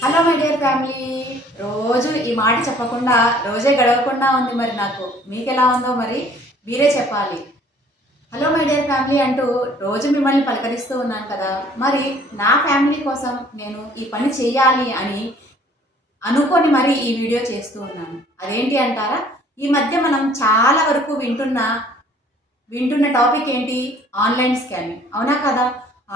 Hello my dear family. రోజు ఈ మాట చెప్పకుండా రోజే గడవకుండా ఉంది. మరి నాకు మీకెలా ఉందో మరి మీరే చెప్పాలి. హలో మై డియర్ ఫ్యామిలీ అంటూ రోజు మిమ్మల్ని పలకరిస్తూ ఉన్నాను కదా. మరి నా ఫ్యామిలీ కోసం నేను ఈ పని చేయాలి అని అనుకొని మరి ఈ వీడియో చేస్తూ ఉన్నాను. అదేంటి అంటారా? ఈ మధ్య మనం చాలా వరకు వింటున్న టాపిక్ ఏంటి? Online scamming. అవునా కదా?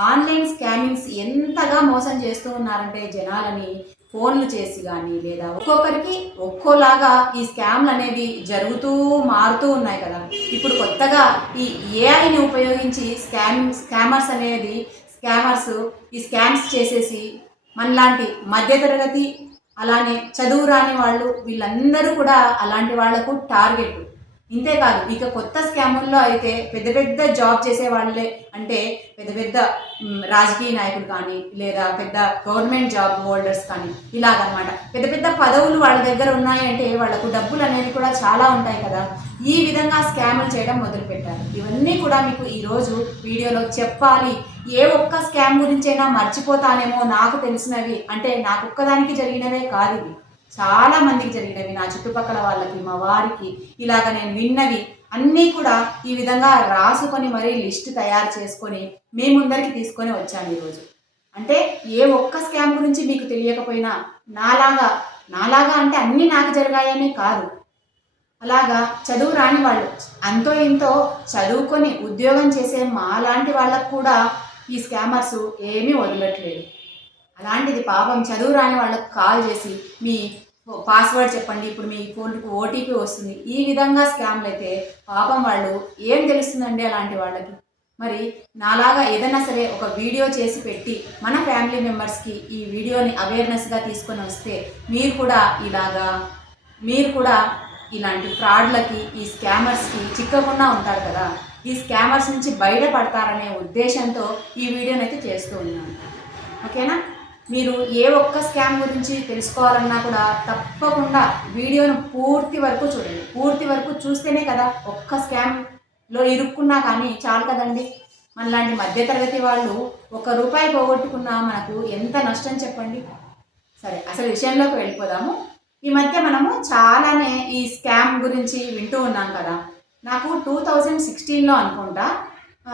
ఆన్లైన్ స్కామింగ్స్ ఎంతగా మోసం చేస్తూ ఉన్నారంటే జనాలని ఫోన్లు చేసి కానీ లేదా ఒక్కొక్కరికి ఒక్కోలాగా ఈ స్కామ్లు అనేవి జరుగుతూ మారుతూ ఉన్నాయి కదా. ఇప్పుడు కొత్తగా ఈ ఏఐని ఉపయోగించి స్కామర్స్ ఈ స్కామ్స్ చేసేసి మనలాంటి మధ్యతరగతి అలానే చదువు రాని వాళ్ళు వీళ్ళందరూ కూడా అలాంటి వాళ్లకు టార్గెట్. ఇంతేకాదు, ఇక కొత్త స్కాముల్లో అయితే పెద్ద పెద్ద జాబ్ చేసే వాళ్ళే, అంటే పెద్ద పెద్ద రాజకీయ నాయకులు కానీ లేదా పెద్ద గవర్నమెంట్ జాబ్ హోల్డర్స్ కానీ ఇలాగనమాట పెద్ద పెద్ద పదవులు వాళ్ళ దగ్గర ఉన్నాయంటే వాళ్ళకు డబ్బులు అనేది కూడా చాలా ఉంటాయి కదా. ఈ విధంగా స్కాములు చేయడం మొదలుపెట్టారు. ఇవన్నీ కూడా మీకు ఈరోజు వీడియోలో చెప్పాలి. ఏ ఒక్క స్కామ్ గురించైనా మర్చిపోతానేమో, నాకు తెలిసినవి అంటే నాకు ఒక్కదానికి జరిగినవే కాదు, ఇవి చాలా మందికి జరిగినవి, నా చుట్టుపక్కల వాళ్ళకి, మా వారికి, ఇలాగ నేను విన్నవి అన్నీ కూడా ఈ విధంగా రాసుకొని మరీ లిస్ట్ తయారు చేసుకొని మీ ముందరికి తీసుకొని వచ్చాను ఈరోజు. అంటే ఏ ఒక్క స్కామ్ గురించి మీకు తెలియకపోయినా నాలాగా అంటే అన్నీ నాకు జరిగాయని కాదు, అలాగా చదువు రాని వాళ్ళు అంతో ఇంతో చదువుకొని ఉద్యోగం చేసే మాలాంటి వాళ్ళకు కూడా ఈ స్కామర్స్ ఏమీ వదలట్లేదు. అలాంటిది పాపం చదువు రాని వాళ్ళకు కాల్ చేసి మీ పాస్వర్డ్ చెప్పండి, ఇప్పుడు మీ ఫోన్కి ఓటీపీ వస్తుంది, ఈ విధంగా స్కామ్లు అయితే పాపం వాళ్ళు ఏం తెలుస్తుందండి అలాంటి వాళ్ళకి. మరి నాలాగా ఏదైనా సరే ఒక వీడియో చేసి పెట్టి మన ఫ్యామిలీ మెంబర్స్కి ఈ వీడియోని అవేర్నెస్గా తీసుకొని వస్తే మీరు కూడా ఇలాంటి ఫ్రాడ్లకి ఈ స్కామర్స్కి చిక్కకుండా ఉంటారు కదా. ఈ స్కామర్స్ నుంచి బయటపడతారనే ఉద్దేశంతో ఈ వీడియోని అయితే చేస్తూ ఉన్నాను. ఓకేనా? మీరు ఏ ఒక్క స్కామ్ గురించి తెలుసుకోవాలన్నా కూడా తప్పకుండా వీడియోను పూర్తి వరకు చూడండి. పూర్తి వరకు చూస్తేనే కదా, ఒక్క స్కామ్లో ఇరుక్కున్నా కానీ చాలు కదండి. మనలాంటి మధ్యతరగతి వాళ్ళు ₹1 పోగొట్టుకున్నా మనకు ఎంత నష్టం చెప్పండి. సరే, అసలు విషయంలోకి వెళ్ళిపోదాము. ఈ మధ్య మనము చాలానే ఈ స్కామ్ గురించి వింటూ ఉన్నాం కదా. నాకు 2016లో అనుకుంటా,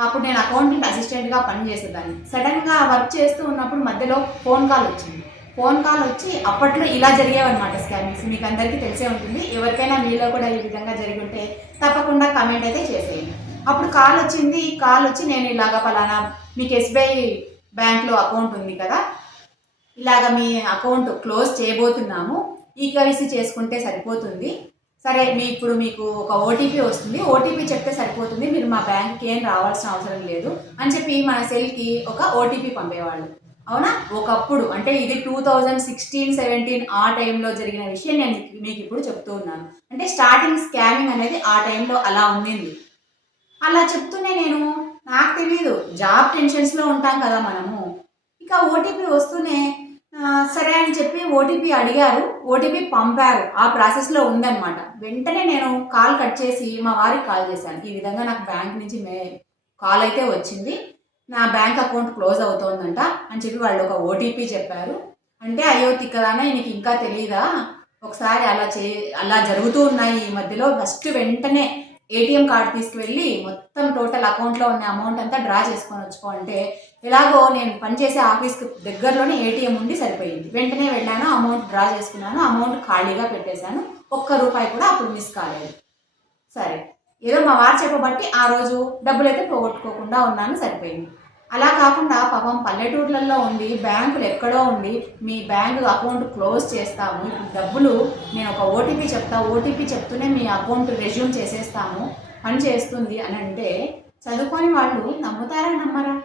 అప్పుడు నేను అకౌంటెంట్ అసిస్టెంట్గా పనిచేసేదాన్ని. సడన్గా వర్క్ చేస్తూ ఉన్నప్పుడు మధ్యలో ఫోన్ కాల్ వచ్చింది. ఫోన్ కాల్ వచ్చి అప్పట్లో ఇలా జరిగేవన్నమాట స్కామింగ్స్. మీకు అందరికీ తెలిసే ఉంటుంది. ఎవరికైనా మీలో కూడా ఈ విధంగా జరిగి ఉంటే తప్పకుండా కామెంట్ అయితే చేసేయండి. అప్పుడు కాల్ వచ్చింది. కాల్ వచ్చి నేను ఇలాగ పలానా మీకు ఎస్బీఐ బ్యాంక్లో అకౌంట్ ఉంది కదా, ఇలాగ మీ అకౌంట్ క్లోజ్ చేయబోతున్నాము, ఈకేవైసీ చేసుకుంటే సరిపోతుంది, సరే ఇప్పుడు మీకు ఒక ఓటీపీ వస్తుంది, ఓటీపీ చెప్తే సరిపోతుంది, మీరు మా బ్యాంక్కి ఏం రావాల్సిన అవసరం లేదు అని చెప్పి మన సెల్కి ఒక ఓటీపీ పంపేవాళ్ళు. అవునా? ఒకప్పుడు అంటే ఇది 2016-17 ఆ టైంలో జరిగిన విషయం నేను మీకు ఇప్పుడు చెప్తూ ఉన్నాను. అంటే స్టార్టింగ్ స్కామింగ్ అనేది ఆ టైంలో అలా ఉండింది. అలా చెప్తూనే నాకు తెలియదు, జాబ్ టెన్షన్స్లో ఉంటాం కదా మనము. ఇక ఓటీపీ వస్తూనే సరే అని చెప్పి ఓటీపీ అడిగారు, ఓటీపీ పంపారు, ఆ ప్రాసెస్లో ఉందన్నమాట. వెంటనే నేను కాల్ కట్ చేసి మా వారికి కాల్ చేశాను. ఈ విధంగా నాకు బ్యాంక్ నుంచి కాల్ అయితే వచ్చింది, నా బ్యాంక్ అకౌంట్ క్లోజ్ అవుతోందంట అని చెప్పి వాళ్ళు ఒక ఓటీపీ చెప్పారు. అంటే అయ్యో తిక్కదానా, నీకు ఇంకా తెలియదా, ఒకసారి అలా జరుగుతూ ఉన్నాయి ఈ మధ్యలో, ఫస్ట్ వెంటనే ఏటీఎం కార్డు తీసుకువెళ్ళి మొత్తం టోటల్ అకౌంట్లో ఉన్న అమౌంట్ అంతా డ్రా చేసుకొని వచ్చుకో అంటే, ఎలాగో నేను పనిచేసే ఆఫీస్కి దగ్గరలోనే ఏటీఎం ఉండి సరిపోయింది. వెంటనే వెళ్ళాను, అమౌంట్ డ్రా చేసుకున్నాను, అమౌంట్ ఖాళీగా పెట్టేశాను, ₹1 కూడా అప్పుడు మిస్ కాలేదు. సరే, ఏదో మా వారు చెప్పబట్టి ఆ రోజు డబ్బులైతే పోగొట్టుకోకుండా ఉన్నాను, సరిపోయింది. అలా కాకుండా పాపం పల్లెటూర్లలో ఉండి బ్యాంకులు ఎక్కడో ఉండి మీ బ్యాంకు అకౌంట్ క్లోజ్ చేస్తాము, ఇప్పుడు డబ్బులు నేను ఒక ఓటీపీ చెప్తా, ఓటీపీ చెప్తూనే మీ అకౌంట్ రెజ్యూమ్ చేసేస్తాము, పని చేస్తుంది అని అంటే చదువుకొని వాళ్ళు నమ్ముతారా నమ్మరా?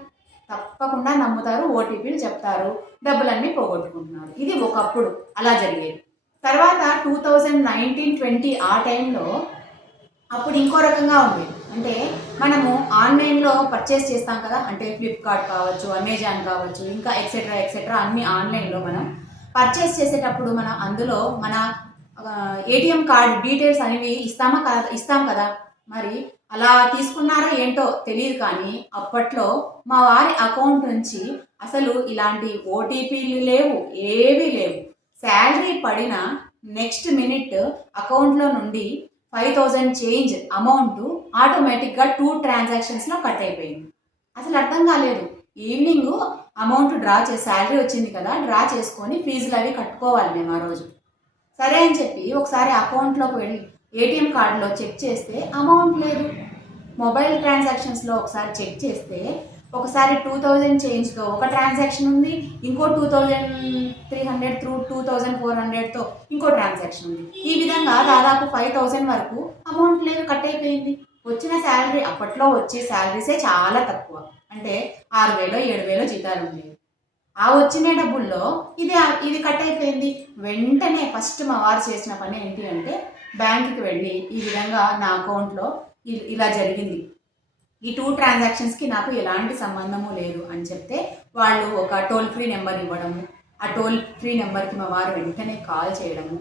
తప్పకుండా నమ్ముతారు, ఓటీపీలు చెప్తారు, డబ్బులన్నీ పోగొట్టుకుంటున్నారు. ఇది ఒకప్పుడు అలా జరిగేది. తర్వాత 2019-20 ఆ టైంలో అప్పుడు ఇంకో రకంగా ఉంది. అంటే మనము ఆన్లైన్లో పర్చేస్ చేస్తాం కదా, అంటే ఫ్లిప్కార్ట్ కావచ్చు, అమెజాన్ కావచ్చు, ఇంకా ఎక్సెట్రా అన్ని ఆన్లైన్లో మనం పర్చేస్ చేసేటప్పుడు మనం అందులో మన ఏటీఎం కార్డ్ డీటెయిల్స్ అనేవి ఇస్తాం కదా. మరి అలా తీసుకున్నారో ఏంటో తెలియదు, కానీ అప్పట్లో మా వారి అకౌంట్ నుంచి అసలు ఇలాంటి ఓటీపీలు లేవు, ఏవీ లేవు. శాలరీ పడిన నెక్స్ట్ మినిట్ అకౌంట్లో నుండి 5,000 చేంజ్ అమౌంట్ ఆటోమేటిక్గా 2 ట్రాన్సాక్షన్స్లో కట్ అయిపోయింది. అసలు అర్థం కాలేదు. ఈవినింగ్ అమౌంట్ డ్రా చేసి శాలరీ వచ్చింది కదా, డ్రా చేసుకొని ఫీజులు అవి కట్టుకోవాలి మేము ఆ రోజు. సరే అని చెప్పి ఒకసారి అకౌంట్లోకి వెళ్ళి ఏటీఎం కార్డులో చెక్ చేస్తే అమౌంట్ లేదు. మొబైల్ ట్రాన్సాక్షన్స్లో ఒకసారి చెక్ చేస్తే ఒకసారి 2,000 చేంజ్తో ఒక ట్రాన్సాక్షన్ ఉంది, ఇంకో 2,300 త్రూ 2,400తో ఇంకో ట్రాన్సాక్షన్ ఉంది. ఈ విధంగా దాదాపు 5,000 వరకు అమౌంట్ లేదు, కట్ అయిపోయింది. వచ్చిన శాలరీ, అప్పట్లో వచ్చే శాలరీసే చాలా తక్కువ, అంటే 6,000 7,000 జీతాలు ఉండేవి. ఆ వచ్చిన డబ్బుల్లో ఇది కట్ అయిపోయింది. వెంటనే ఫస్ట్ మా వారు చేసిన పని ఏంటి అంటే బ్యాంకుకి వెళ్ళి ఈ విధంగా నా అకౌంట్లో ఇలా జరిగింది, ఈ 2 ట్రాన్సాక్షన్స్కి నాకు ఎలాంటి సంబంధము లేదు అని చెప్తే వాళ్ళు ఒక టోల్ ఫ్రీ నెంబర్ ఇవ్వడము, ఆ టోల్ ఫ్రీ నెంబర్కి మా వారు వెంటనే కాల్ చేయడము.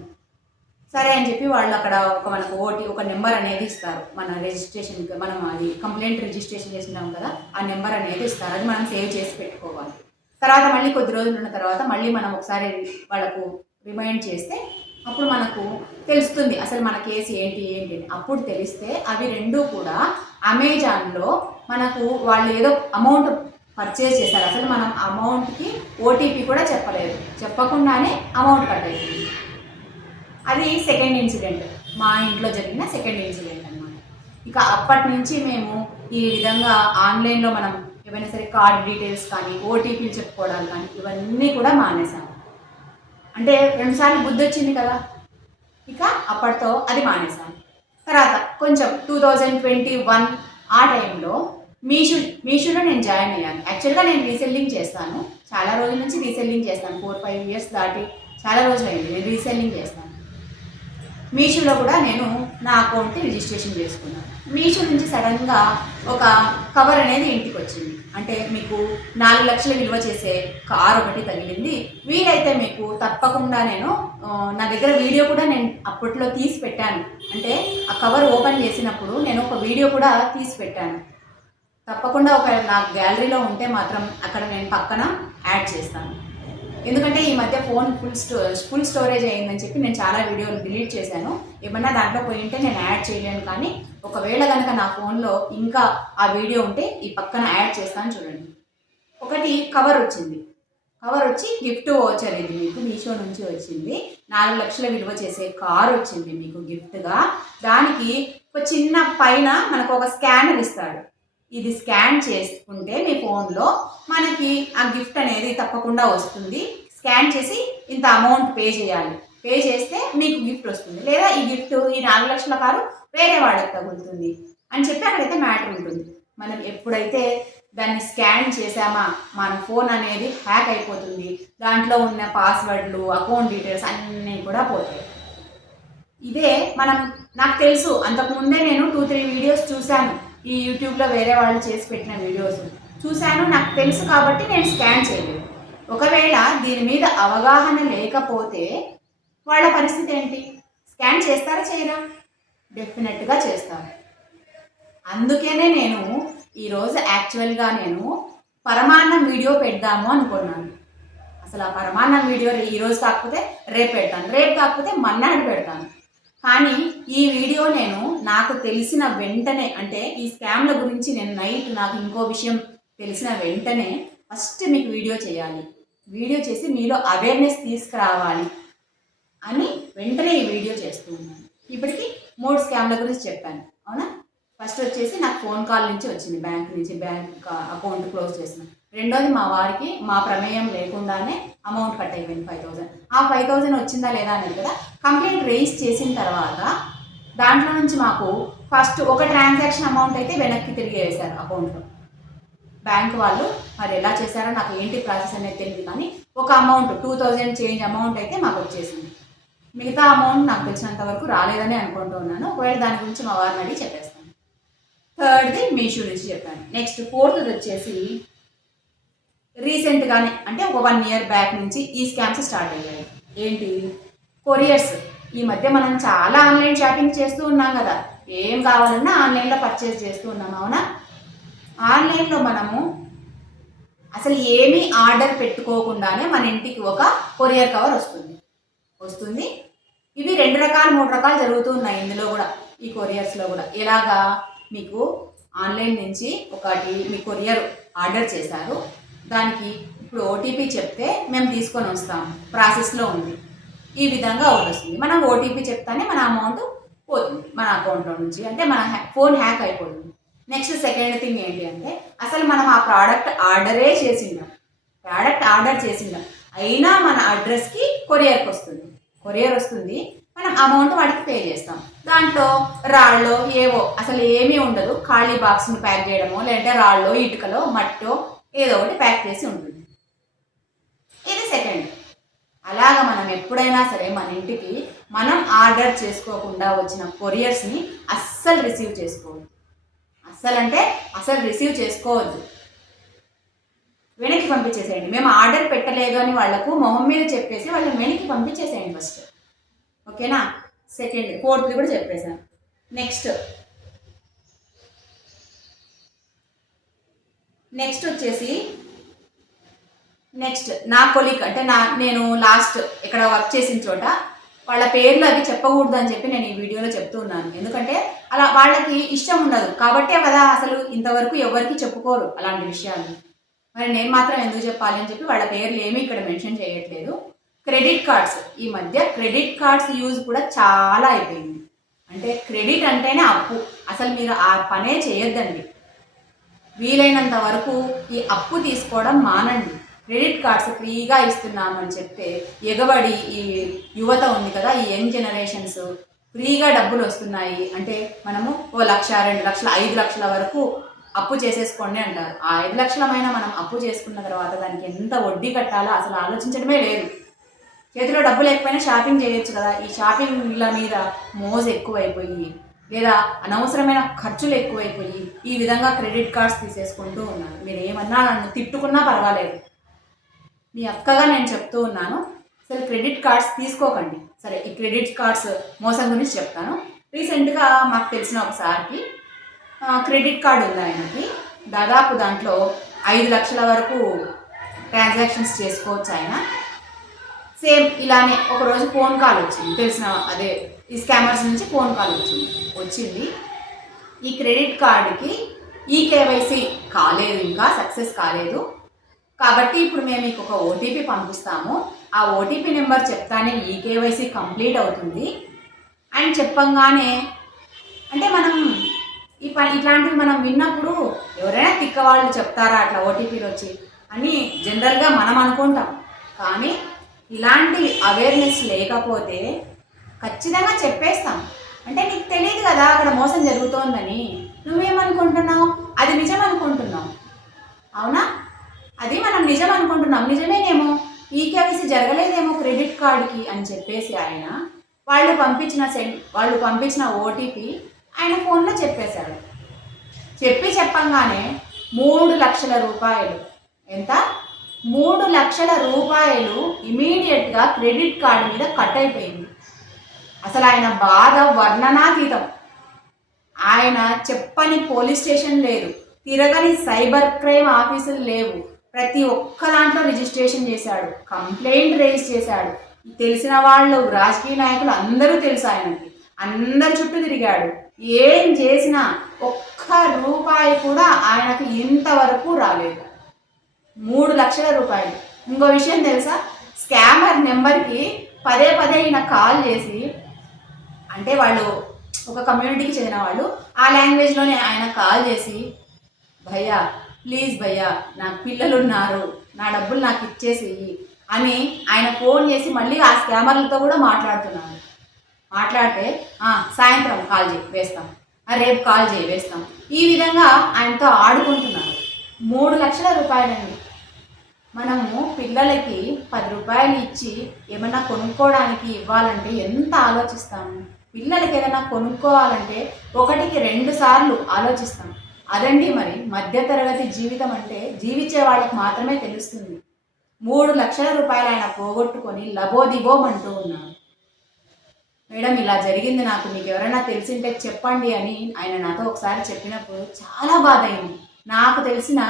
సరే అని చెప్పి వాళ్ళు అక్కడ మనకు ఒక నెంబర్ అనేది ఇస్తారు. మన రిజిస్ట్రేషన్కి మనం అది కంప్లైంట్ రిజిస్ట్రేషన్ చేసినాం కదా, ఆ నెంబర్ అనేది ఇస్తారు. అది మనం సేవ్ చేసి పెట్టుకోవాలి. తర్వాత మళ్ళీ కొద్ది రోజులు ఉన్న తర్వాత మళ్ళీ మనం ఒకసారి వాళ్ళకు రిమైండ్ చేస్తే అప్పుడు మనకు తెలుస్తుంది అసలు మన కేసు ఏంటి అని. అప్పుడు తెలిస్తే అవి రెండూ కూడా అమెజాన్లో మనకు వాళ్ళు ఏదో అమౌంట్ పర్చేజ్ చేశారు. అసలు మనం అమౌంట్కి ఓటీపీ కూడా చెప్పలేదు, చెప్పకుండానే అమౌంట్ కట్ అయిపోయింది. అది సెకండ్ ఇన్సిడెంట్, మా ఇంట్లో జరిగిన సెకండ్ ఇన్సిడెంట్ అన్నమాట. ఇక అప్పటి నుంచి మేము ఈ విధంగా ఆన్లైన్లో మనం ఏమైనా సరే కార్డ్ డీటెయిల్స్ కానీ ఓటీపీలు చెప్పుకోవడాలు కానీ ఇవన్నీ కూడా మానేసాము. అంటే 2 సార్లు బుద్ధి వచ్చింది కదా, ఇక అప్పటితో అది మానేసాను. తర్వాత కొంచెం 2021 ఆ టైంలో మీషోలో నేను జాయిన్ అయ్యాను. యాక్చువల్గా నేను రీసెల్లింగ్ చేస్తాను, చాలా రోజుల నుంచి రీసెల్లింగ్ చేస్తాను. 4-5 ఇయర్స్ దాటి చాలా రోజులు అయింది నేను రీసెల్లింగ్ చేస్తాను. మీషోలో కూడా నేను నా అకౌంట్ని రిజిస్ట్రేషన్ చేసుకున్నాను. మీషో నుంచి సడన్గా ఒక కవర్ అనేది ఇంటికి వచ్చింది. అంటే మీకు 4 లక్షల విలువ చేసే కార్ ఒకటి తగిలింది, వీలైతే మీకు తప్పకుండా నేను నా దగ్గర వీడియో కూడా నేను అప్పట్లో తీసి పెట్టాను. అంటే ఆ కవర్ ఓపెన్ చేసినప్పుడు నేను ఒక వీడియో కూడా తీసి పెట్టాను. తప్పకుండా ఒక నా గ్యాలరీలో ఉంటే మాత్రం అక్కడ నేను పక్కన యాడ్ చేస్తాను. ఎందుకంటే ఈ మధ్య ఫోన్ ఫుల్ స్టోరేజ్ అయ్యిందని చెప్పి నేను చాలా వీడియోలు డిలీట్ చేశాను. ఏమన్నా దాంట్లో పోయి ఉంటే నేను యాడ్ చేయలేను, కానీ ఒకవేళ కనుక నా ఫోన్లో ఇంకా ఆ వీడియో ఉంటే ఈ పక్కన యాడ్ చేస్తాను చూడండి. ఒకటి కవర్ వచ్చింది, కవర్ వచ్చి గిఫ్ట్ వోచర్, ఇది మీకు మీషో నుంచి వచ్చింది. 4 లక్షల విలువ చేసే కార్ వచ్చింది మీకు గిఫ్ట్గా. దానికి ఒక చిన్న పైన మనకు ఒక స్కానర్ ఇస్తాడు. ఇది స్కాన్ చేసుకుంటే మీ ఫోన్లో మనకి ఆ గిఫ్ట్ అనేది తప్పకుండా వస్తుంది. స్కాన్ చేసి ఇంత అమౌంట్ పే చేయాలి, పే చేస్తే మీకు గిఫ్ట్ వస్తుంది, లేదా ఈ గిఫ్ట్ ఈ 4 లక్షల కారు వేరే వాళ్ళకి తగులుతుంది అని చెప్పి అక్కడైతే మ్యాటర్ ఉంటుంది. మనం ఎప్పుడైతే దాన్ని స్కాన్ చేసామా మన ఫోన్ అనేది హ్యాక్ అయిపోతుంది, దాంట్లో ఉన్న పాస్వర్డ్లు అకౌంట్ డీటెయిల్స్ అన్నీ కూడా పోతాయి. ఇదే నాకు తెలుసు, అంతకుముందే నేను 2-3 వీడియోస్ చూశాను, ఈ యూట్యూబ్లో వేరే వాళ్ళు చేసి పెట్టిన వీడియోస్ చూశాను, నాకు తెలుసు కాబట్టి నేను స్కాన్ చేయలేదు. ఒకవేళ దీని మీద అవగాహన లేకపోతే వాళ్ళ పరిస్థితి ఏంటి? స్కాన్ చేస్తారా చేయరా? డెఫినెట్గా చేస్తారు. అందుకనే నేను ఈరోజు యాక్చువల్గా నేను పరమాన్నం వీడియో పెడదాము అనుకున్నాను. అసలు ఆ పరమాన్నం వీడియో ఈరోజు కాకపోతే రేపు పెడతాను, రేపు కాకపోతే మన్నాడు పెడతాను. కానీ ఈ వీడియో నేను నాకు తెలిసిన వెంటనే, అంటే ఈ స్కామ్ల గురించి నేను నైట్ నాకు ఇంకో విషయం తెలిసిన వెంటనే ఫస్ట్ మీకు వీడియో చేయాలి, వీడియో చేసి మీలో అవేర్నెస్ తీసుకురావాలి అని వెంటనే ఈ వీడియో చేస్తూ ఉన్నాను. ఇప్పటికి 3 స్కామ్ల గురించి చెప్పాను, అవునా? ఫస్ట్ వచ్చేసి నాకు ఫోన్ కాల్ నుంచి వచ్చింది, బ్యాంక్ నుంచి, బ్యాంక్ అకౌంట్ క్లోజ్ చేసిన. రెండోది మా వారికి మా ప్రమేయం లేకుండానే అమౌంట్ కట్ అయిపోయింది 5,000. ఆ 5,000 వచ్చిందా లేదా అనేది కదా కంప్లైంట్ రేస్ చేసిన తర్వాత దాంట్లో నుంచి మాకు ఫస్ట్ ఒక ట్రాన్సాక్షన్ అమౌంట్ అయితే వెనక్కి తిరిగి వేశారు అకౌంట్లో. బ్యాంక్ వాళ్ళు మరి ఎలా చేశారో నాకు ఏంటి ప్రాసెస్ అనేది తెలియదు, కానీ ఒక అమౌంట్ 2,000 చేంజ్ అమౌంట్ అయితే మాకు వచ్చేసింది. మిగతా అమౌంట్ నాకు తెలిసినంత వరకు రాలేదని అనుకుంటూ ఉన్నాను. ఒకవేళ దాని గురించి మా వారిని అడిగి చెప్పేస్తాను. థర్డ్ది మీషో నుంచి చెప్పాను. నెక్స్ట్ 4th వచ్చేసి రీసెంట్గానే, అంటే ఒక 1 year బ్యాక్ నుంచి ఈ స్కామ్స్ స్టార్ట్ అయ్యాయి. ఏంటి? కొరియర్స్. ఈ మధ్య మనం చాలా ఆన్లైన్ షాపింగ్ చేస్తూ ఉన్నాం కదా, ఏం కావాలన్నా ఆన్లైన్లో పర్చేస్ చేస్తూ ఉన్నాం. అవునా? ఆన్లైన్లో మనము అసలు ఏమీ ఆర్డర్ పెట్టుకోకుండానే మన ఇంటికి ఒక కొరియర్ కవర్ వస్తుంది. ఇవి 2 రకాలు 3 రకాలు జరుగుతూ ఉన్నాయి ఇందులో కూడా, ఈ కొరియర్స్లో కూడా. ఎలాగా, మీకు ఆన్లైన్ నుంచి ఒకటి మీ కొరియర్ ఆర్డర్ చేశారు, దానికి ఇప్పుడు ఓటీపీ చెప్తే మేము తీసుకొని వస్తాం, ప్రాసెస్లో ఉంది, ఈ విధంగా ఒకటి వస్తుంది. మనం ఓటీపీ చెప్తానే మన అమౌంట్ పోతుంది మన అకౌంట్లో నుంచి, అంటే మన ఫోన్ హ్యాక్ అయిపోతుంది. నెక్స్ట్ సెకండ్ థింగ్ ఏంటి అంటే, అసలు మనం ఆ ప్రోడక్ట్ ఆర్డర్ చేసిందాం అయినా మన అడ్రస్కి కొరియర్ వస్తుంది, మనం అమౌంట్ వాటికి పే చేస్తాం. దాంట్లో రాళ్ళో ఏవో అసలు ఏమీ ఉండదు, ఖాళీ బాక్స్ని ప్యాక్ చేయడమో, లేదంటే రాళ్ళో ఇటుకలో మట్టో ఏదో ఒకటి ప్యాక్ చేసి ఉంటుంది. ఇది సెకండ్. అలాగా మనం ఎప్పుడైనా సరే మన ఇంటికి మనం ఆర్డర్ చేసుకోకుండా వచ్చిన కొరియర్స్ని అస్సలు రిసీవ్ చేసుకోవద్దు. అసలు రిసీవ్ చేసుకోవద్దు, వెనక్కి పంపించేసేయండి. మేము ఆర్డర్ పెట్టలేదు అని వాళ్ళకు మొహం మీద చెప్పేసి వాళ్ళని వెనక్కి పంపించేసేయండి ఫస్ట్. ఓకేనా? సెకండ్, ఫోర్త్ది కూడా చెప్పేశాను. నెక్స్ట్ వచ్చేసి నా కొలీగ్ అంటే నేను లాస్ట్ ఇక్కడ వర్క్ చేసిన చోట వాళ్ళ పేర్లు అవి చెప్పకూడదు అని చెప్పి నేను ఈ వీడియోలో చెప్తూ ఉన్నాను. ఎందుకంటే అలా వాళ్ళకి ఇష్టం ఉండదు కాబట్టే కదా అసలు ఇంతవరకు ఎవరికి చెప్పుకోరు అలాంటి విషయాలు. మరి నేను మాత్రం ఎందుకు చెప్పాలి అని చెప్పి వాళ్ళ పేర్లు ఏమీ ఇక్కడ మెన్షన్ చేయట్లేదు. క్రెడిట్ కార్డ్స్, ఈ మధ్య క్రెడిట్ కార్డ్స్ యూజ్ కూడా చాలా అయిపోయింది. అంటే క్రెడిట్ అంటేనే అప్పు, అసలు మీరు ఆ పనే చేయొద్దండి. వీలైనంత వరకు ఈ అప్పు తీసుకోవడం మానండి. క్రెడిట్ కార్డ్స్ ఫ్రీగా ఇస్తున్నామని చెప్తే ఎగబడి ఈ యువత ఉంది కదా, ఈ యంగ్ జనరేషన్స్ ఫ్రీగా డబ్బులు వస్తున్నాయి అంటే మనము 1 లక్ష 2 లక్షలు 5 లక్షల వరకు అప్పు చేసేసుకోండి అంటారు. ఆ 5 లక్షలమైనా మనం అప్పు చేసుకున్న తర్వాత దానికి ఎంత వడ్డీ కట్టాలో అసలు ఆలోచించడమే లేదు. చేతిలో డబ్బు లేకపోయినా షాపింగ్ చేయొచ్చు కదా. ఈ షాపింగ్ల మీద మోజు ఎక్కువైపోయి లేదా అనవసరమైన ఖర్చులు ఎక్కువైపోయి ఈ విధంగా క్రెడిట్ కార్డ్స్ తీసేసుకుంటూ ఉన్నారు. మీరు ఏమన్నా నన్ను తిట్టుకున్నా పర్వాలేదు, మీ అక్కగా నేను చెప్తూ ఉన్నాను, అసలు క్రెడిట్ కార్డ్స్ తీసుకోకండి. సరే, ఈ క్రెడిట్ కార్డ్స్ మోసం గురించి చెప్తాను. రీసెంట్గా మాకు తెలిసిన ఒకసారికి క్రెడిట్ కార్డు ఉంది ఆయనకి, దాదాపు దాంట్లో 5 లక్షల వరకు ట్రాన్సాక్షన్స్ చేసుకోవచ్చు ఆయన. సేమ్ ఇలానే ఒకరోజు ఫోన్ కాల్ వచ్చింది, తెలిసిన అదే ఈ స్కామర్స్ నుంచి ఫోన్ కాల్ వచ్చింది. ఈ క్రెడిట్ కార్డుకి ఈకేవైసీ కాలేదు, ఇంకా సక్సెస్ కాలేదు కాబట్టి ఇప్పుడు మేము మీకు ఒక ఓటీపీ పంపిస్తాము, ఆ ఓటీపీ నెంబర్ చెప్తానే ఈకేవైసీ కంప్లీట్ అవుతుంది అని చెప్పంగానే, అంటే మనం ఇట్లాంటివి మనం విన్నప్పుడు ఎవరైనా తిక్కవాళ్ళు చెప్తారా అట్లా ఓటీపీలు వచ్చి అని జనరల్గా మనం అనుకుంటాం. కానీ ఇలాంటి అవేర్నెస్ లేకపోతే ఖచ్చితంగా చెప్పేస్తాం. అంటే నీకు తెలియదు కదా అక్కడ మోసం జరుగుతోందని, నువ్వేమనుకుంటున్నావు, అది నిజం అనుకుంటున్నావు. అవునా? అది మనం నిజం అనుకుంటున్నాం, నిజమేనేమో, ఈకేవైసీ జరగలేదేమో క్రెడిట్ కార్డుకి అని చెప్పేసి ఆయన వాళ్ళు పంపించిన ఓటీపీ ఆయన ఫోన్లో చెప్పేశాడు. చెప్పంగానే 3 లక్షల రూపాయలు, ఎంత 3 లక్షల రూపాయలు ఇమీడియట్గా క్రెడిట్ కార్డు మీద కట్ అయిపోయింది. అసలు ఆయన బాధ వర్ణనాతీతం. ఆయన చెప్పని పోలీస్ స్టేషన్ లేదు, తిరగని సైబర్ క్రైమ్ ఆఫీసులు లేవు, ప్రతి ఒక్క దాంట్లో రిజిస్ట్రేషన్ చేశాడు, కంప్లైంట్ రేజ్ చేశాడు. తెలిసిన వాళ్ళు రాజకీయ నాయకులు అందరూ తెలుసు ఆయనకి, అందరి చుట్టూ తిరిగాడు. ఏం చేసినా ఒక్క రూపాయి కూడా ఆయనకు ఇంతవరకు రాలేదు. 3 లక్షల రూపాయలు. ఇంకో విషయం తెలుసా, స్కామర్ నెంబర్కి పదే ఈయన కాల్ చేసి, అంటే వాళ్ళు ఒక కమ్యూనిటీకి చెందిన వాళ్ళు, ఆ లాంగ్వేజ్లోనే ఆయన కాల్ చేసి, భయ్యా ప్లీజ్ భయ్యా నాకు పిల్లలు ఉన్నారు, నా డబ్బులు నాకు ఇచ్చేసేయి అని ఆయన ఫోన్ చేసి మళ్ళీ ఆ స్కామర్లతో కూడా మాట్లాడుతున్నాడు. మాట్లాడితే సాయంత్రం కాల్ చేయి వేస్తాం, రేపు కాల్ చేయి వేస్తాం, ఈ విధంగా ఆయనతో ఆడుకుంటున్నారు. 3 లక్షల రూపాయలండి. మనము పిల్లలకి 10 రూపాయలు ఇచ్చి ఏమన్నా కొనుక్కోవడానికి ఇవ్వాలంటే ఎంత ఆలోచిస్తాము. పిల్లలకి ఏదైనా కొనుక్కోవాలంటే 1కి 2 సార్లు ఆలోచిస్తాం. అదండి మరి మధ్యతరగతి జీవితం అంటే జీవించే వాళ్ళకి మాత్రమే తెలుస్తుంది. 3 లక్షల రూపాయలు ఆయన పోగొట్టుకొని లబోదిబోమంటూ ఉన్నారు. మేడం ఇలా జరిగింది, నాకు మీకు ఎవరైనా తెలిసింటే చెప్పండి అని ఆయన నాతో ఒకసారి చెప్పినప్పుడు చాలా బాధ అయింది. నాకు తెలిసిన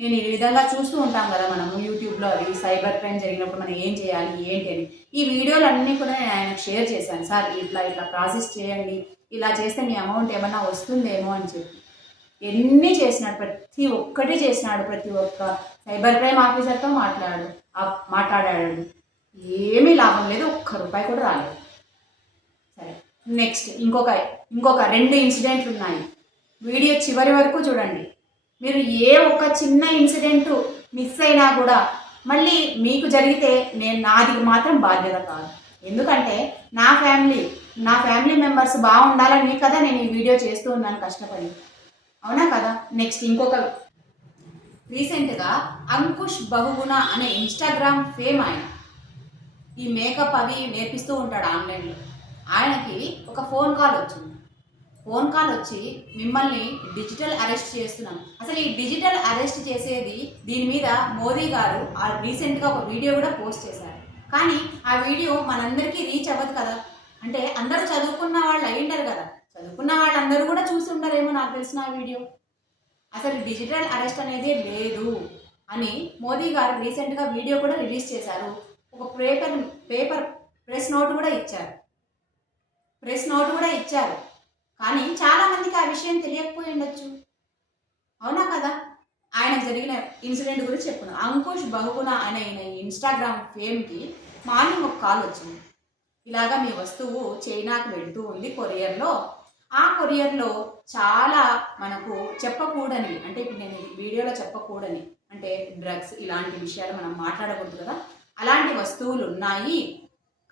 నేను ఈ విధంగా చూస్తూ ఉంటాం కదా మనము యూట్యూబ్లో అవి సైబర్ క్రైమ్ జరిగినప్పుడు మనం ఏం చేయాలి ఏంటి అని. ఈ వీడియోలన్నీ కూడా నేను ఆయనకు షేర్ చేశాను. సార్ ఇట్లా ఇట్లా ప్రాసెస్ చేయండి, ఇలా చేస్తే మీ అమౌంట్ ఏమన్నా వస్తుందేమో అని చెప్పి. ఎన్ని చేసినాడు, ప్రతి ఒక్కటి చేసినాడు. ప్రతి ఒక్క సైబర్ క్రైమ్ ఆఫీసర్తో మాట్లాడాడు. ఏమీ లాభం లేదు, ఒక్క రూపాయి కూడా రాలేదు. సరే, నెక్స్ట్ ఇంకొక 2 ఇన్సిడెంట్లు ఉన్నాయి. వీడియో చివరి వరకు చూడండి. మీరు ఏ ఒక్క చిన్న ఇన్సిడెంట్ మిస్ అయినా కూడా మళ్ళీ మీకు జరిగితే నాది మాత్రం బాధ్యత కాదు. ఎందుకంటే నా ఫ్యామిలీ మెంబర్స్ బాగుండాలని కదా నేను ఈ వీడియో చేస్తూ ఉన్నాను కష్టపడి. అవునా కదా? నెక్స్ట్ రీసెంట్గా అంకుష్ బహుగుణ అనే ఇన్స్టాగ్రామ్ ఫేమ్ ఆయన. ఈ మేకప్ అవి నేర్పిస్తూ ఉంటాడు ఆన్లైన్లో. ఆయనకి ఒక ఫోన్ కాల్ వచ్చింది. ఫోన్ కాల్ వచ్చి మిమ్మల్ని డిజిటల్ అరెస్ట్ చేస్తున్నాం. అసలు ఈ డిజిటల్ అరెస్ట్ చేసేది దీని మీద మోదీ గారు రీసెంట్గా ఒక వీడియో కూడా పోస్ట్ చేశారు. కానీ ఆ వీడియో మనందరికీ రీచ్ అవ్వదు కదా. అంటే అందరూ చదువుకున్న వాళ్ళు అయ్యింటారు కదా, చదువుకున్న వాళ్ళందరూ కూడా చూసి ఉండరేమో నాకు తెలిసిన ఆ వీడియో. అసలు డిజిటల్ అరెస్ట్ అనేది లేదు అని మోదీ గారు రీసెంట్గా వీడియో కూడా రిలీజ్ చేశారు. ఒక పేపర్ ప్రెస్ నోట్ కూడా ఇచ్చారు. కానీ చాలామందికి ఆ విషయం తెలియకపోయి ఉండొచ్చు. అవునా కదా? ఆయనకు జరిగిన ఇన్సిడెంట్ గురించి చెప్పుకున్నాం. అంకుష్ బహుగుణ అనే ఇన్స్టాగ్రామ్ ఫేమ్కి మార్నింగ్ ఒక కాల్ వచ్చింది. ఇలాగా మీ వస్తువు చైనాకు వెళ్తూ ఉంది కొరియర్లో. ఆ కొరియర్లో చాలా మనకు చెప్పకూడని, అంటే ఇప్పుడు నేను వీడియోలో చెప్పకూడని, అంటే డ్రగ్స్ ఇలాంటి విషయాలు మనం మాట్లాడకూడదు కదా, అలాంటి వస్తువులు ఉన్నాయి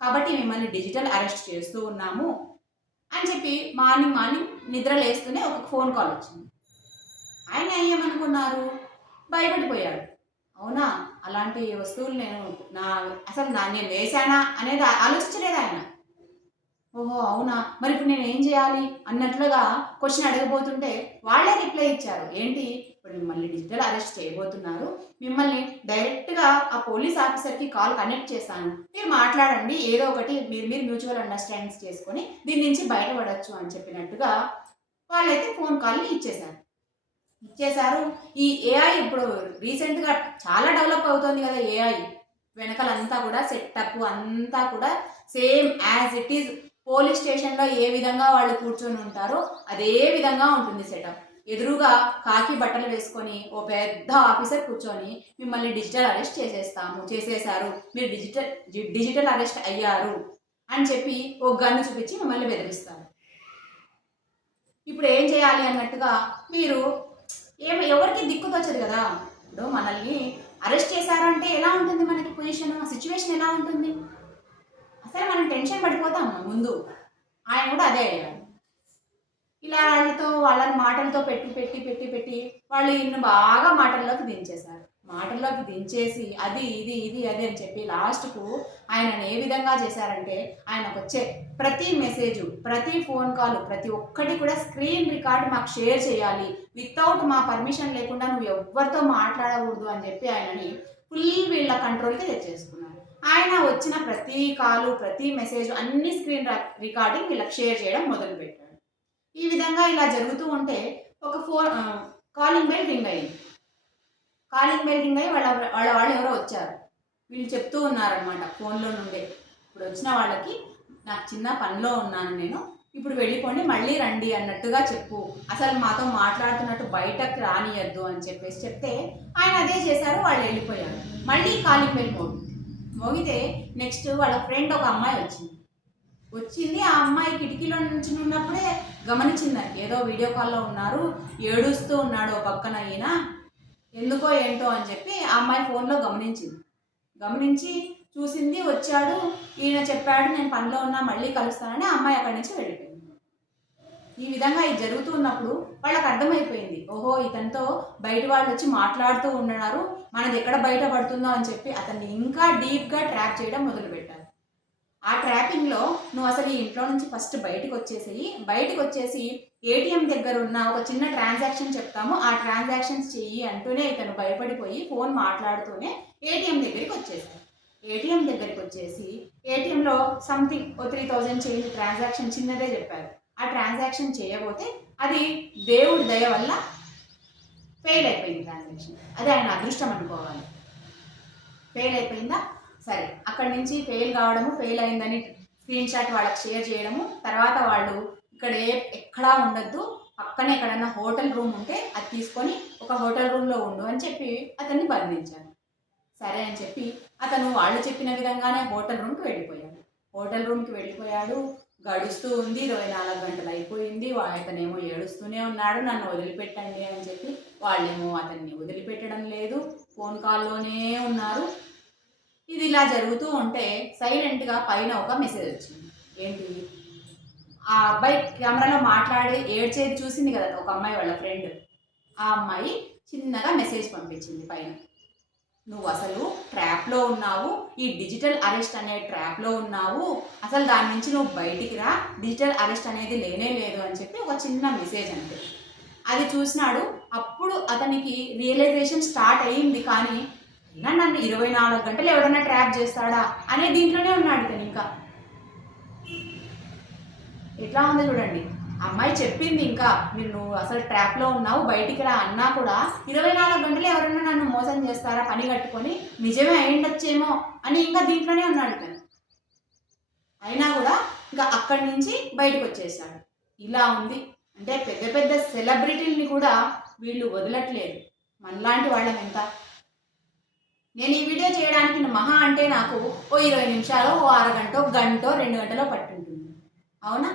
కాబట్టి మిమ్మల్ని డిజిటల్ అరెస్ట్ చేస్తూ ఉన్నాము అని చెప్పి మార్నింగ్ నిద్ర లేస్తూనే ఒక ఫోన్ కాల్ వచ్చింది. ఆయన ఏమనుకున్నారు? భయపడిపోయాడు. అవునా, అలాంటి వస్తువులు నేను వేశానా అనేది ఆలోచించలేదు ఆయన. ఓహో అవునా, మరి ఇప్పుడు నేను ఏం చేయాలి అన్నట్లుగా క్వశ్చన్ అడగబోతుంటే వాళ్ళే రిప్లై ఇచ్చారు. ఏంటి, ఇప్పుడు మిమ్మల్ని డిజిటల్ అరెస్ట్ చేయబోతున్నారు, మిమ్మల్ని డైరెక్ట్గా ఆ పోలీస్ ఆఫీసర్కి కాల్ కనెక్ట్ చేస్తాను, మీరు మాట్లాడండి, ఏదో ఒకటి మీరు మ్యూచువల్ అండర్స్టాండింగ్స్ చేసుకొని దీని నుంచి బయటపడవచ్చు అని చెప్పినట్టుగా వాళ్ళైతే ఫోన్ కాల్ని ఇచ్చేశారు. ఈ ఏఐ ఇప్పుడు రీసెంట్గా చాలా డెవలప్ అవుతుంది కదా. ఏఐ వెనకాలంతా కూడా సెటప్ అంతా కూడా same as it is police స్టేషన్లో ఏ విధంగా వాళ్ళు కూర్చొని ఉంటారో అదే విధంగా ఉంటుంది సెటప్. ఎదురుగా కాకి బట్టలు వేసుకొని ఓ పెద్ద ఆఫీసర్ కూర్చొని మిమ్మల్ని డిజిటల్ అరెస్ట్ చేసేశారు, మీరు డిజిటల్ అరెస్ట్ అయ్యారు అని చెప్పి ఓ గన్ను చూపించి మిమ్మల్ని బెదిరిస్తారు. ఇప్పుడు ఏం చేయాలి అన్నట్టుగా మీరు ఎవరికి దిక్కుతోచదు కదా. ఇప్పుడు మనల్ని అరెస్ట్ చేశారంటే ఎలా ఉంటుంది మనకి పొజిషన్, ఆ సిచ్యువేషన్ ఎలా ఉంటుంది? అసలు మనం టెన్షన్ పడిపోతాం. ముందు ఆయన కూడా అదే అయ్యారు. ఇలా వాళ్ళని మాటలతో పెట్టి వాళ్ళు ఇన్ని బాగా మాటల్లోకి దించేసి అది ఇది అని చెప్పి లాస్ట్కు ఆయనను ఏ విధంగా చేశారంటే, ఆయనకు వచ్చే ప్రతి మెసేజ్, ప్రతి ఫోన్ కాల్, ప్రతి ఒక్కటి కూడా స్క్రీన్ రికార్డ్ మాకు షేర్ చేయాలి, వితౌట్ మా పర్మిషన్ లేకుండా నువ్వు ఎవరితో మాట్లాడకూడదు అని చెప్పి ఆయనని ఫుల్ వీళ్ళ కంట్రోల్కి తెచ్చేసుకున్నారు. ఆయన వచ్చిన ప్రతి కాలు, ప్రతి మెసేజ్ అన్ని స్క్రీన్ రికార్డింగ్ వీళ్ళకి షేర్ చేయడం మొదలుపెట్టాడు. ఈ విధంగా ఇలా జరుగుతూ ఉంటే ఒక కాలింగ్ బెల్ రింగ్ అయ్యి వాళ్ళు ఎవరో వచ్చారు. వీళ్ళు చెప్తూ ఉన్నారనమాట ఫోన్లో నుండే, ఇప్పుడు వచ్చిన వాళ్ళకి నాకు చిన్న పనిలో ఉన్నాను నేను, ఇప్పుడు వెళ్ళిపోండి మళ్ళీ రండి అన్నట్టుగా చెప్పు, అసలు మాతో మాట్లాడుతున్నట్టు బయటకు రానియద్దు అని చెప్తే ఆయన అదే చేశారు. వాళ్ళు వెళ్ళిపోయారు. మళ్ళీ కాలింగ్ బెల్ మోగితే నెక్స్ట్ వాళ్ళ ఫ్రెండ్ ఒక అమ్మాయి వచ్చింది. ఆ అమ్మాయి కిటికీలో నుంచి ఉన్నప్పుడే గమనించిందండి, ఏదో వీడియో కాల్లో ఉన్నారు, ఏడుస్తూ ఉన్నాడు ఓ పక్కన ఈయన, ఎందుకో ఏంటో అని చెప్పి ఆ అమ్మాయి ఫోన్లో గమనించి చూసింది, వచ్చాడు, ఈయన చెప్పాడు నేను పనిలో ఉన్నా మళ్ళీ కలుస్తానని ఆ అమ్మాయి అక్కడి నుంచి వెళ్ళిపోయింది. ఈ విధంగా ఇది జరుగుతూ ఉన్నప్పుడు వాళ్ళకి అర్థమైపోయింది, ఓహో ఇతనితో బయట వాళ్ళు వచ్చి మాట్లాడుతూ ఉన్నారు, మనది ఎక్కడ బయట పడుతుందో అని చెప్పి అతన్ని ఇంకా డీప్గా ట్రాక్ చేయడం మొదలుపెట్టారు. ఆ ట్రాపింగ్లో నువ్వు అసలు ఈ ఇంట్లో నుంచి ఫస్ట్ బయటకు వచ్చేసి ఏటీఎం దగ్గర ఉన్న ఒక చిన్న ట్రాన్సాక్షన్ చెప్తాము, ఆ ట్రాన్సాక్షన్స్ చెయ్యి అంటూనే ఇతను భయపడిపోయి ఫోన్ మాట్లాడుతూనే ఏటీఎం దగ్గరికి వచ్చేసాడు. ఏటీఎం దగ్గరికి వచ్చేసి ఏటీఎంలో సంథింగ్ 3000 చేంజ్ ట్రాన్సాక్షన్ చిన్నదే చెప్పారు. ఆ ట్రాన్సాక్షన్ చేయబోతే అది దేవుడి దయ వల్ల ఫెయిల్ అయిపోయింది ట్రాన్సాక్షన్. అది ఆయన అదృష్టం అనుకోవాలి. ఫెయిల్ అయిపోయిందా, సరే అక్కడి నుంచి ఫెయిల్ కావడము, ఫెయిల్ అయిందని స్క్రీన్ షాట్ వాళ్ళకి షేర్ చేయడము. తర్వాత వాళ్ళు ఇక్కడ ఎక్కడా ఉండొద్దు, పక్కనే ఎక్కడన్నా హోటల్ రూమ్ ఉంటే అది తీసుకొని ఒక హోటల్ రూమ్లో ఉండు అని చెప్పి అతన్ని బంధించారు. సరే అని చెప్పి అతను వాళ్ళు చెప్పిన విధంగానే హోటల్ రూమ్కి వెళ్ళిపోయాడు. హోటల్ రూమ్కి వెళ్ళిపోయాడు. గడుస్తూ ఉంది, 24 గంటలు అయిపోయింది. అతనేమో ఏడుస్తూనే ఉన్నాడు, నన్ను వదిలిపెట్టండి అని చెప్పి. వాళ్ళేమో అతన్ని వదిలిపెట్టడం లేదు, ఫోన్ కాల్లోనే ఉన్నారు. ఇది ఇలా జరుగుతూ ఉంటే సైలెంట్గా పైన ఒక మెసేజ్ వచ్చింది. ఏంటి, ఆ అబ్బాయి కెమెరాలో మాట్లాడి ఏడ్చేది చూసింది కదా ఒక అమ్మాయి, వాళ్ళ ఫ్రెండ్. ఆ అమ్మాయి చిన్నగా మెసేజ్ పంపించింది పైన, నువ్వు అసలు ట్రాప్లో ఉన్నావు, ఈ డిజిటల్ అరెస్ట్ అనే ట్రాప్లో ఉన్నావు, అసలు దాని నుంచి నువ్వు బయటికి రా, డిజిటల్ అరెస్ట్ అనేది లేనే లేదు అని చెప్పి ఒక చిన్న మెసేజ్ అంతే. అది చూసినాడు. అప్పుడు అతనికి రియలైజేషన్ స్టార్ట్ అయ్యింది. కానీ అయినా నన్ను 24 గంటలు ఎవడన్నా ట్రాప్ చేస్తాడా అనే దీంట్లోనే ఉన్నాడు ఇతను. ఇంకా ఎట్లా ఉంది చూడండి. అమ్మాయి చెప్పింది ఇంకా, నువ్వు అసలు ట్రాప్లో ఉన్నావు, బయటికి రా అన్నా కూడా 24 గంటలు ఎవరైనా నన్ను మోసం చేస్తారా పని కట్టుకొని, నిజమే అయిండొచ్చేమో అని ఇంకా దీంట్లోనే ఉన్నాడు ఇతను. అయినా కూడా ఇంకా అక్కడి నుంచి బయటకు వచ్చేసాడు. ఇలా ఉంది అంటే పెద్ద పెద్ద సెలబ్రిటీల్ని కూడా వీళ్ళు వదలట్లేదు. మనలాంటి వాళ్ళం ఎంత. నేను ఈ వీడియో చేయడానికి మహా అంటే నాకు ఓ 20 నిమిషాలు, ఓ అరగంట, గంట, 2 గంటలో పట్టుంటుంది. అవునా?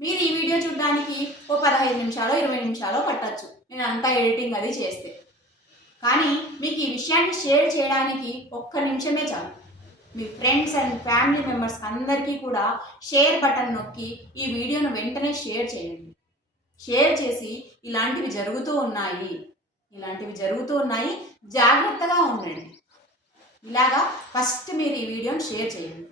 మీరు ఈ వీడియో చూడడానికి ఓ 15 నిమిషాలు, 20 నిమిషాలు పట్టచ్చు నేను అంతా ఎడిటింగ్ అది చేస్తే. కానీ మీకు ఈ విషయాన్ని షేర్ చేయడానికి 1 నిమిషమే చాలు. మీ ఫ్రెండ్స్ అండ్ ఫ్యామిలీ మెంబర్స్ అందరికీ కూడా షేర్ బటన్ నొక్కి ఈ వీడియోను వెంటనే షేర్ చేయండి. షేర్ చేసి ఇలాంటివి జరుగుతూ ఉన్నాయి, జాగ్రత్తగా ఉండండి. ఇలాగా ఫస్ట్ మీరు ఈ వీడియోని షేర్ చేయండి.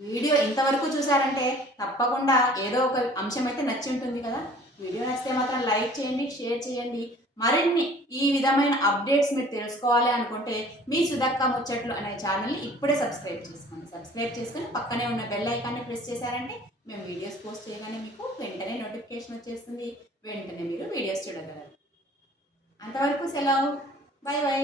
వీడియో ఇంతవరకు చూసారంటే తప్పకుండా ఏదో ఒక అంశం అయితే నచ్చి ఉంటుంది కదా. వీడియో నచ్చితే మాత్రం లైక్ చేయండి, షేర్ చేయండి. మరిన్ని ఈ విధమైన అప్డేట్స్ మీరు తెలుసుకోవాలి అనుకుంటే మీ సుధక్క ముచ్చట్లు అనే ఛానల్ని ఇప్పుడే సబ్స్క్రైబ్ చేసుకోండి. సబ్స్క్రైబ్ చేసుకొని పక్కనే ఉన్న బెల్ ఐకాన్ని ప్రెస్ చేశారంటే మేము వీడియోస్ పోస్ట్ చేయగానే మీకు వెంటనే నోటిఫికేషన్ వచ్చేస్తుంది. వెంటనే మీరు వీడియోస్ చూడగలరు. అంతవరకు సెలవు. By by.